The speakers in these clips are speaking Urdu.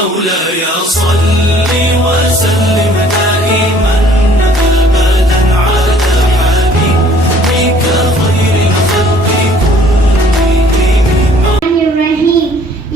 مولاي صل وسلم دائما أبدا على حبيبك خير الخلق كلهم.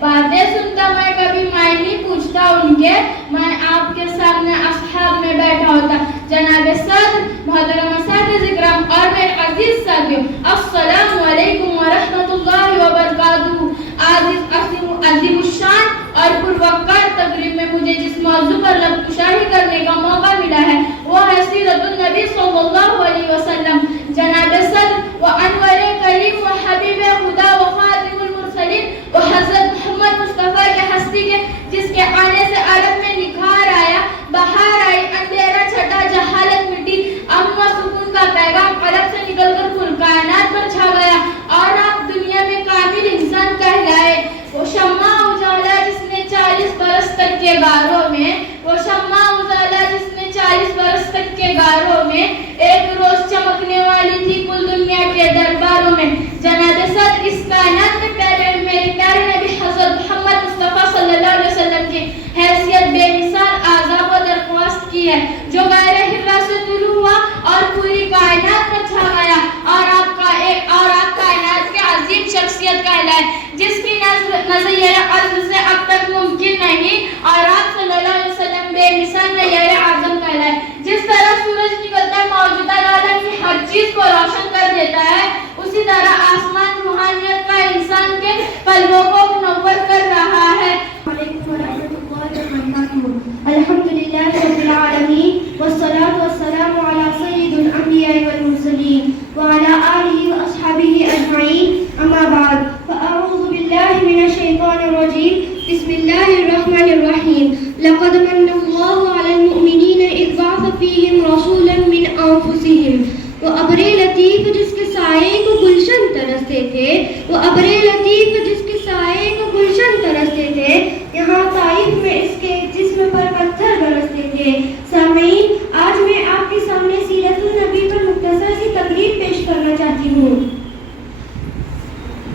باتیں سنتا میں کبھی مائل نہیں پوچھتا ان کے، میں آپ کے سامنے اصحاب میں بیٹھا ہوتا۔ جناب صدر، محترم اساتذہ کرام اور میرے عزیز ساتھیوں، السلام علیکم ورحمۃ اللہ وبرکاتہ۔ آج اس عظیم الشان اور پروقار تقریب میں مجھے جس موضوع پر لب کشائی کرنے کا موقع ملا ہے وہ ہے سیرت النبی صلی اللہ علیہ وسلم۔ جناب صدر و انور کریم و حبیب خدا و خاتم المرسلین و حضرت محمد مصطفیٰ کے ہستی کے جس کے آنے سے عرب میں نکھار آیا، بہار آئی، اندھیرا چھٹا، جہالت مٹی، امن و سکون کا پیغام عرب سے نکل کر کل کائنات پر چھا گیا اور آپ دنیا میں کامل انسان کہلائے۔ وہ شمع اجالا جس نے 40 برس تک کے گاروں میں، وہ شمع اجالا جس نے 40 برس تک کے گاروں میں ایک روز چمکنے والی تھی کل دنیا کے درباروں میں۔ جناب صدر، اس کائنات میں میرے پیارے نبی حضرت محمد مصطفیٰ صلی اللہ علیہ وسلم کی حیثیت بے مثال آزاد و درخواست کی ہے، جو غار حرا سے طلوع ہوا اور پوری کائنات پر چھا گیا اور آپ کائنات کے عظیم شخصیت کہلائے، جس کی نظر عزم سے اب تک ممکن نہیں، اور آپ صلی اللہ علیہ وسلم بے مثال نظر اعظم کہلائے۔ جس طرح سورج نکلتا ہے موجودہ عالم کی ہر چیز کو روشن کر دیتا ہے، اسی طرح آسمان روحانیت کا انسان کے قلبوں کو منور کر رہا ہے۔ الحمدللہ رب العالمین والصلاة والسلام علی سید الانبیاء والمرسلین وعلی آلہ واصحابہ اجمعین، اما بعد فاعوذ باللہ من الشیطان الرجیم، بسم اللہ الرحمن الرحیم۔ لقد من اللہ علی المؤمنین اذ بعث فیہم رسولا من انفسہم۔ وہ ابر لطیف جس کے سائے کو گلشن ترستے تھے، وہ ابر لطیف جس کے سائے کو گلشن ترستے تھے، یہاں طائف میں اس کے جسم پر پتھر برستے تھے۔ سامعین، آج میں آپ کے سامنے سیرت النبی پر مختصر سی تقریر پیش کرنا چاہتی ہوں۔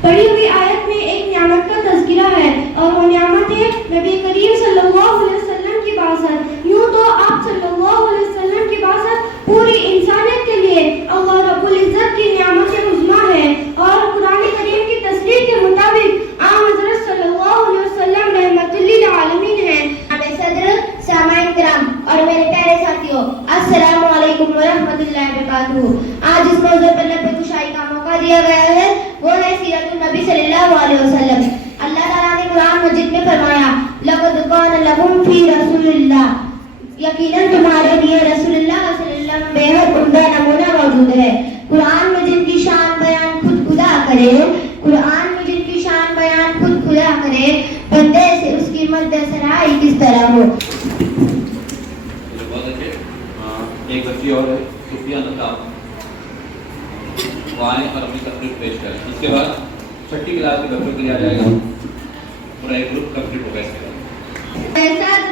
پڑھی ہوئی آیت میں ایک نعمت کا تذکرہ ہے اور وہ نعمت ہے نبی کریم صلی اللہ علیہ وسلم کی بعثت۔ یوں تو آپ صلی اللہ علیہ وسلم کی بعثت پوری انسانیت کے لیے اللہ رب العزت کی نعمت عظمیٰ ہے، اور قرآن کریم کی تصریح کے مطابق آن حضرت صلی اللہ علیہ وسلم رحمت للعالمین ہیں۔ صدر، سامعین کرام اور میرے پیارے ساتھیوں، السلام علیکم ورحمۃ اللہ وبرکاتہ۔ آج اس موضوع پر لب کشائی کا موقع دیا گیا ہے، وہ ہے سیرت النبی صلی اللہ علیہ وسلم۔ اللہ تعالیٰ نے قرآن مجید میں فرمایا، لقد کان لکم فی رسول اللہ، یقیناً تمہارے لیے رسول اللہ صلی اللہ علیہ وسلم بے حد عمدہ نمونہ موجود ہے۔ قرآن میں جن کی شان بیان خود خدا کرے، قرآن میں جن کی شان بیان خود خدا کرے، بندے سے اس کی مد سرائی کس طرح ہو۔ بہت اچھے۔ ایک بچی اور ہے صوفیہ نقاب، وہ آئیں اور اپنی تقریر پیش کریں۔ اس کے بعد 6ٹھی کلاس کے بچوں کے لیے آ جائے گا، پورا ایک گروپ کمپلیٹ ہوگا۔ اس کے بعد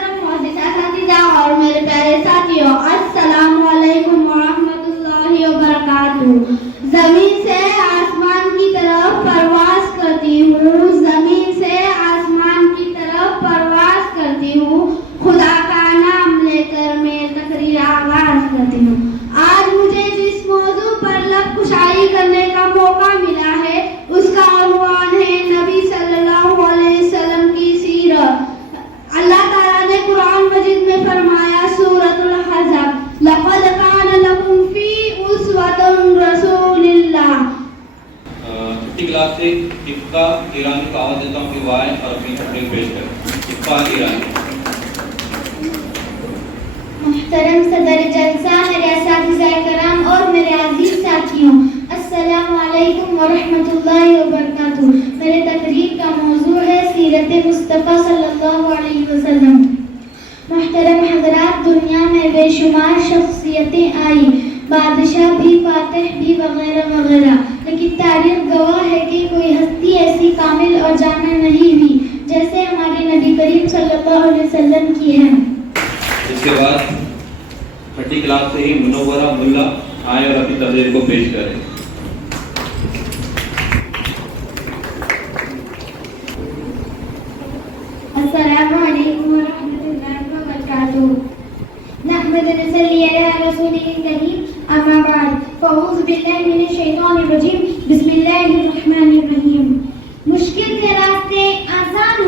اور میرے پیارے ساتھیوں، السلام علیکم ورحمۃ اللہ وبرکاتہ۔ زمین سے آسمان کی طرف پرواز کرتی ہوں، زمین سے آسمان کی طرف پرواز کرتی ہوں، خدا کا نام لے کر میں تقریر آغاز کرتی ہوں۔ آج مجھے جس موضوع پر لب کشائی کرنے کا موقع ملا ہے اس کا عنوان ہے نبی صلی اللہ علیہ وسلم کی سیرت۔ اللہ تعالیٰ نے قرآن مجید میں فرمایا، سورۃ الحزب، لقد کان لکم فی اسوۃ رسول اللہ۔ 6ٹھی کلاس سے افقا ایرانی کو آواز دیتا ہوں کہ وہ آئیں اور اپنی تقریر پیش کریں۔ افقا ایرانی۔ محترم صدر جلسہ، میرے اساتذہ کرام اور میرے عزیز ساتھیوں، السلام علیکم ورحمۃ اللہ وبرکاتہ۔ میرے تقریر کا موضوع ہے سیرت مصطفیٰ صلی اللہ علیہ وسلم۔ محترم حضرات، دنیا میں بے شمار شخصیتیں آئی، بادشاہ بھی، فاتح بھی، وغیرہ وغیرہ، لیکن تاریخ گواہ ہے کہ کوئی ہستی ایسی کامل اور جامع نہیں ہوئی جیسے ہمارے نبی کریم صلی اللہ علیہ وسلم کی ہے۔ اس کے بعد 6ٹھی کلاس سے ہی منورہ ملا آئیں اور اپنی تقریر کو پیش کریں۔ السلام علیکم ورحمۃ اللہ وبرکاتہ۔ نحمد و نصلی علی رسولہ الکریم، اما بعد فاعوذ باللہ من الشیطان الرجیم، بسم اللہ الرحمن الرحیم۔ مشکل کے راستے آسان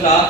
7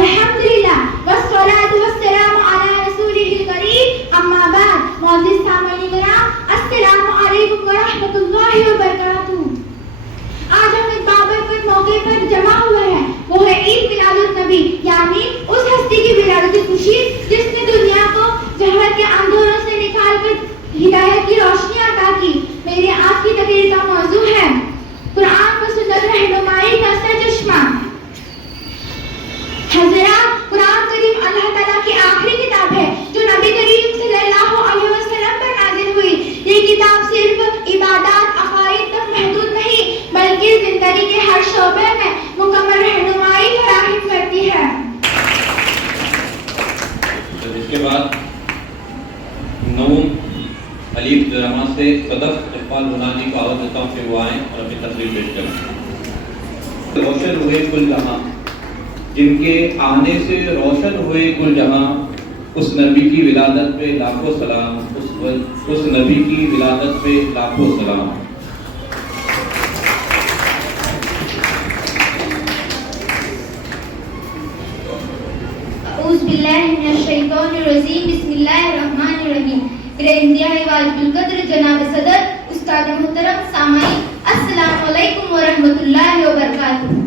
الحمدللہ والصلاۃ والسلام علی رسولہ الکریم اما بعد معزز سامعین کرام السلام علیکم ورحمۃ اللہ وبرکاتہ۔ آج ہم ایک بابرکت موقع پر جمع ہوئے ہیں، وہ ہے عید میلاد النبی، یعنی اس ہستی کی ولادت کی خوشی جس نے دنیا کو جہل کے اندھیروں سے نکال کر ہدایت کی روشنی عطا کی۔ میرے آج کی تقریر کا موضوع ہے قرآن و سنت رہنمائی کا سرچشمہ۔ حضرات، قرآن کریم اللہ تعالیٰ کی آخری کتاب ہے جو نبی کریم صلی اللہ علیہ وسلم پر نازل ہوئی۔ یہ کتاب صرف عبادات عقائد تک محدود نہیں بلکہ زندگی کے ہر شعبے میں مکمل رہنمائی فراہم کرتی ہے۔ اس کے بعد نوم علی ڈرامہ سے صدف اقبال منانی کو آواز دیتا ہوں کہ وہ آئیں اور اپنی تقریر پیش کریں۔ روشن ہوئے کل جہاں، جن کے آنے سے روشن ہوئے کل جہاں، اس نبی کی ولادت پہ لاکھوں سلام، اس نبی کی ولادت پہ لاکھوں سلام۔ اعوذ باللہ من الشیطان الرجیم، بسم اللہ الرحمن الرحیم۔ میرے انتہائی واجب القدر جناب صدر، استاد محترم، سامعین، السلام علیکم ورحمۃ اللہ وبرکاتہ۔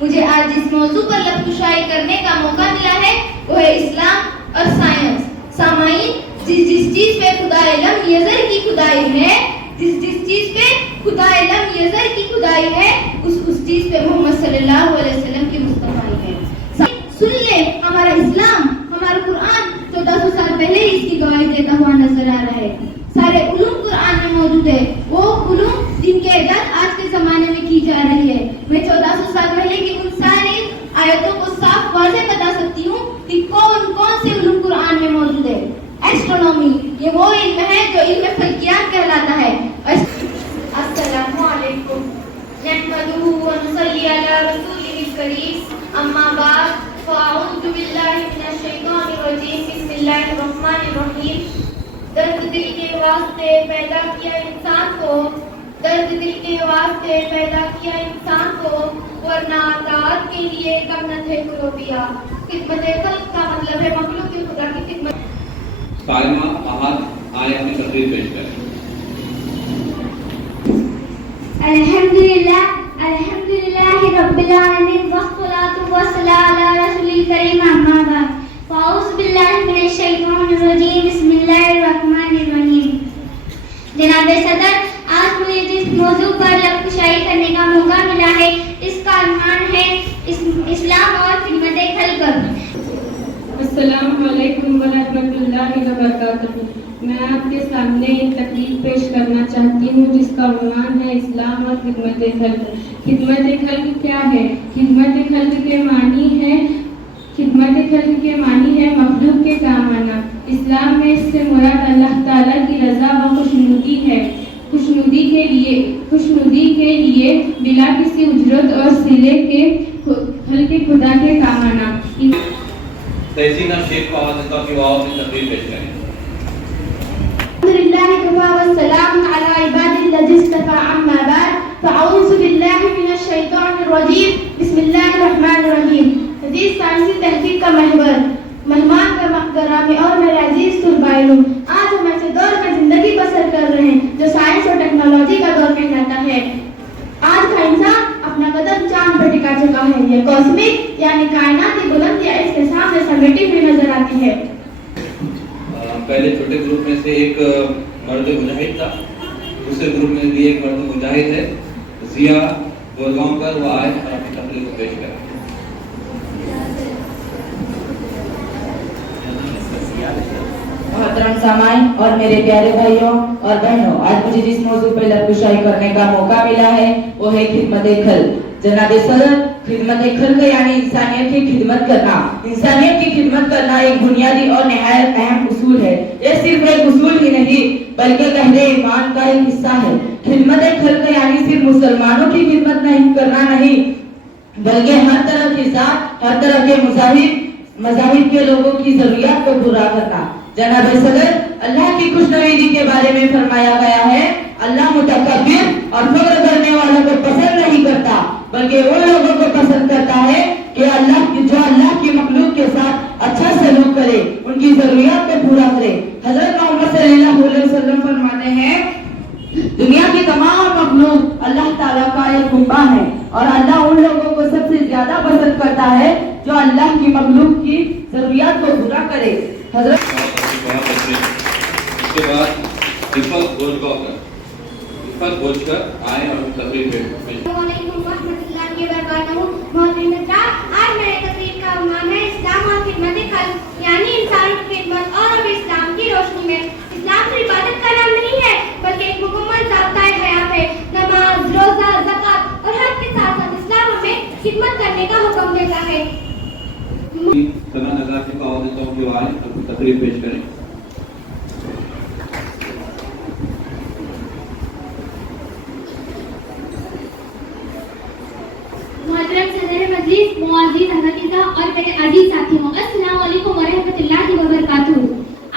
مجھے آج جس موضوع پر لب کشائی کرنے کا موقع ملا ہے وہ ہے اسلام اور سائنس۔ سامعین، جس چیز پہ خدا لم یزر کی خدائی ہے، جس چیز پہ خدا لم یزر کی خدائی ہے، اس چیز پہ محمد صلی اللہ علیہ وسلم کی مصطفیٰ ہے۔ سن لیں، ہمارا اسلام، ہمارا قرآن 1400 سال پہلے ہی اس کی گواہی دیتا ہوا نظر آ رہا ہے۔ سارے علوم قرآن میں موجود ہے، وہ علوم جن کے ایجاد آج کے زمانے میں کی جا رہی ہے۔ میں 1400 سال پہلے کی ان ساری آیتوں کو صاف واضح بتا سکتی ہوں کہ کون کون سے علوم قرآن میں موجود ہے۔ ایسٹرونومی، یہ وہ علم ہے جو علم فلکیات کہلاتا ہے۔ السلام علیکم، نحمدہ و نصلی علی رسولہ الکریم، اما بعد، فاعوذ باللہ من الشیطان الرجیم، بسم اللہ الرحمن الرحیم۔ درد دل کے واسطے پیدا کیا انسان کو، درد دل کے واسطے پیدا کیا انسان کو، ورنہ اطاعت کے لیے کم نہ تھے قلوبیا۔ خدمت خلق کا مطلب ہے مخلوق کی خدا کی خدمت۔ سائمہ احد آئے اپنی تقریر پیش کریں۔ الحمدللہ رب العالمین، والصلاۃ والسلام علی رسول الکریم، اما بعد، فاعوذ باللہ من الشیطان الرجیم، بسم اللہ الرحمن الرحیم۔ جناب صدر، آج مجھے جس موضوع پر لب کشائی کرنے کا موقع ملا ہے اس کا عنوان ہے اسلام اور خدمت خلق۔ السلام علیکم ورحمۃ اللہ وبرکاتہ۔ میں آپ کے سامنے ایک تقریر پیش کرنا چاہتی ہوں جس کا عنوان ہے اسلام اور خدمت خلق۔ خدمت خلق کیا ہے؟ خدمت خلق کے معنی ہے مخلوق کے کام آنا۔ اسلام میں اس سے مراد اللہ تعالیٰ کی رضا و خوشنودی ہے۔ خوشنودی کے لیے بلا کسی اجرت اور صلے کے خلق خدا کے کام آنا۔ تحسینہ شیخ کو آواز دیتا ہوں کہ وہ اپنی تقریر پیش کریں۔ الحمدللہ کفا والسلام علی عباد الذی اصطفى، اما بعد، فاعوذ باللہ من الشیطان الرجیم، بسم اللہ الرحمن الرحیم۔ حدیث سائنسی تحقیق کا محور، مہمان کا گرامی اور میرے عزیز طلباء، آج ہم ایسے دور میں زندگی بسر کر رہے ہیں جو سائنس اور ٹیکنالوجی کا دور کہلاتا ہے۔ آج کا انسان اپنا قدم چاند پر ٹکا چکا ہے۔ یہ کاسمک یعنی کائناتی بلندیاں اس کے سامنے سمیٹی ہوئی نظر آتی ہے۔ پہلے چھوٹے گروپ میں سے ایک مرد مجاہد تھا، دوسرے گروپ میں بھی ایک مرد مجاہد ہے، ضیا گورگاؤں کر، وہ آئے اور اپنی تقریر کو پیش کریں۔ محترم سامعین اور میرے پیارے بھائیوں اور بہنوں، آج مجھے جس موضوع پر لب کشائی کرنے کا موقع ملا ہے وہ ہے خدمت خلق۔ جناب صدر، خدمت خلق یعنی انسانیت کی خدمت کرنا۔ انسانیت کی خدمت کرنا ایک بنیادی اور نہایت اہم اصول ہے۔ یہ صرف ایک اصول ہی نہیں بلکہ اہل ایمان کا ایک حصہ ہے۔ خدمت خلق یعنی صرف مسلمانوں کی خدمت کرنا نہیں بلکہ ہر طرح کی ذات، ہر طرح کے مذاہب کے لوگوں کی ضروریات کو پورا کرنا۔ جناب صدر، اللہ کی خوشنودی کے بارے میں فرمایا گیا ہے، اللہ متکبر اور فخر کرنے والوں کو پسند نہیں کرتا بلکہ وہ لوگوں کو پسند کرتا ہے کہ جو اللہ کی مخلوق تعالیٰ کا ایک حکم ہے اور اللہ ان لوگوں کو سب سے زیادہ پسند کرتا ہے جو اللہ کی مخلوق کی ضروریات کو پورا کرے. حضرت اس کے بعد عفت گوجکر آئے اور تقریر پیش کریں. السلام علیکم ورحمۃ اللہ وبرکاتہ. آج میرے تقریر کا عنوان ہے اسلام اور خدمت خلق، یعنی انسان کی خدمت اور اب اسلام کی روشنی میں. اسلام صرف عبادت کا نام نہیں ہے بلکہ ایک مکمل ضابطۂ حیات ہے. نماز، روزہ، زکوٰۃ اور حج کے ساتھ ساتھ اسلام ہمیں خدمت کرنے کا حکم دیتا ہے. سنا نظر کی پابندی تو جو آئے اور تقریر پیش کریں. محترم صدر مجلس، معزز اساتذہ اور میرے عزیز ساتھیوں، السلام علیکم ورحمۃ اللہ وبرکاتہ.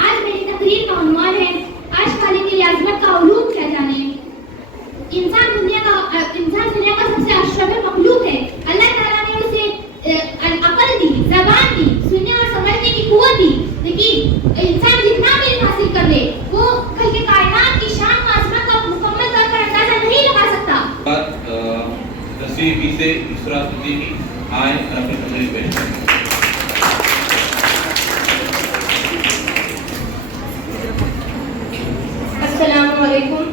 آج میری تقریر کا عنوان ہے آج خالق کی عظمت کا علوم کیا جانے. انسان دنیا کا سب سے اشرف مخلوق ہے. اللہ تعالیٰ نے اسے عقل دی، زبان دی، سننے اور سمجھنے کی قوت دی، لیکن انسان جتنا بھی علم حاصل کر لے وہ کل کے کائنات کی شان و عظمت کا مکمل طور پر اندازہ نہیں لگا سکتا. تصویر سے اسرا صدیقی آئے اور اپنی تقریر پیش کریں. السلام علیکم.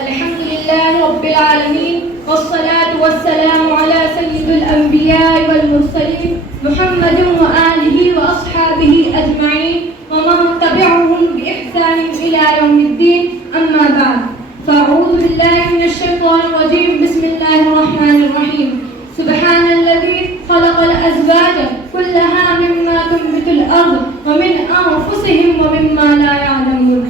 الحمد للہ رب العالمین والصلاة والسلام على سید الانبیاء والمرسلین محمد وآلہ واصحابہ اجمعین ومن تبعهم بإحسان الى یوم الدین. اما بعد فاعوذ باللہ من الشیطان الرجیم. بسم اللہ الرحمن الرحیم. سبحان الذی خلق الازواج كلها مما تنبت الارض ومن انفسهم ومما لا يعلمون.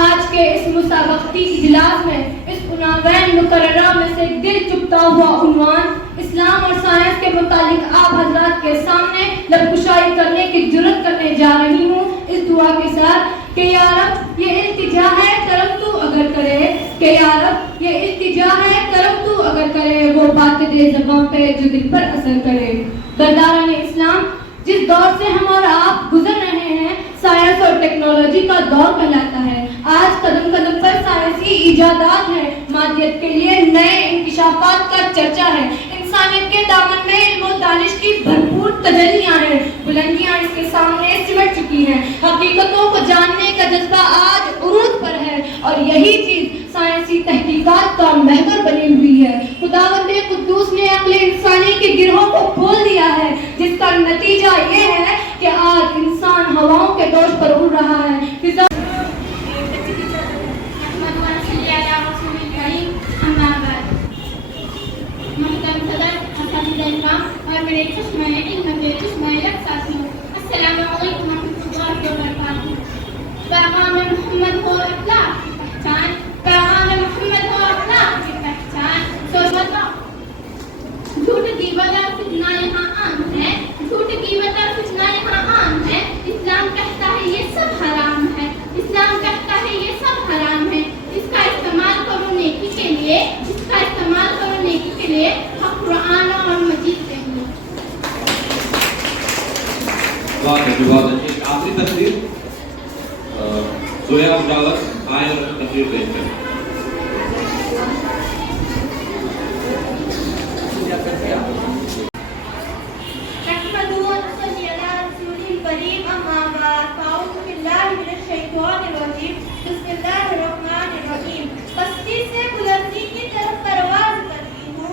آج کے اس مسابقتی اجلاس میں اس عنوان مقررہ میں سے دل چپتا ہوا عنوان اسلام اور سائنس کے متعلق آپ حضرات کے سامنے لبکشائی کرنے کی جرت کرنے جا رہی ہوں اس دعا کے ساتھ کہ یا رب یہ التجا ہے کرم تو اگر کرے، کہ یا رب یہ التجا ہے کرم تو اگر کرے، وہ بات دے زبان پہ جو دل پر اثر کرے. برداران اسلام، جس دور سے ہم اور آپ گزر رہے ہیں سائنس اور ٹیکنالوجی کا دور کہلاتا ہے. آج قدم قدم پر سائنسی ایجادات ہیں، مادیت کے لیے نئے انکشافات کا چرچا ہے. انسانیت کے دامن میں علم و دانش کی بھرپور تجلیاں ہیں. بلندیاں اس کے سامنے سمٹ چکی ہیں. حقیقتوں کو جاننے کا جذبہ آج عروج پر ہے اور یہی چیز سائنسی تحقیقات کا محور بنی ہوئی ہے. خداوند قدوس نے عقل انسانی کے گروہوں کو کھول دیا ہے، جس کا نتیجہ یہ ہے کہ آج انسان ہواؤں کے دوش پر اڑ رہا ہے. اور میرے چشمہ علم کے چشمہ لب ساتھیوں، السلام علیکم ورحمۃ اللہ وبرکاتہ. پیغام محمد ہو اخلاق کی پہچان، پیغام محمد ہو اخلاق کی پہچان. جھوٹ کی وجہ فتنہ یہاں عام ہے، جھوٹ کی وجہ فتنہ یہاں عام ہے. اسلام کہتا ہے یہ سب حرام ہے، اسلام کہتا ہے یہ سب حرام ہے. اس کا استعمال کرو نیکی کے لیے، اس کا استعمال کرو نیکی کے لیے. حق قرآن اور مجید سے آخری تقریر زویا مجاور آئے اور تقریر پیش کریں. بسم اللہ الرحمن الرحیم. پستی سے بلندی کی طرف پرواز کرتی ہوں،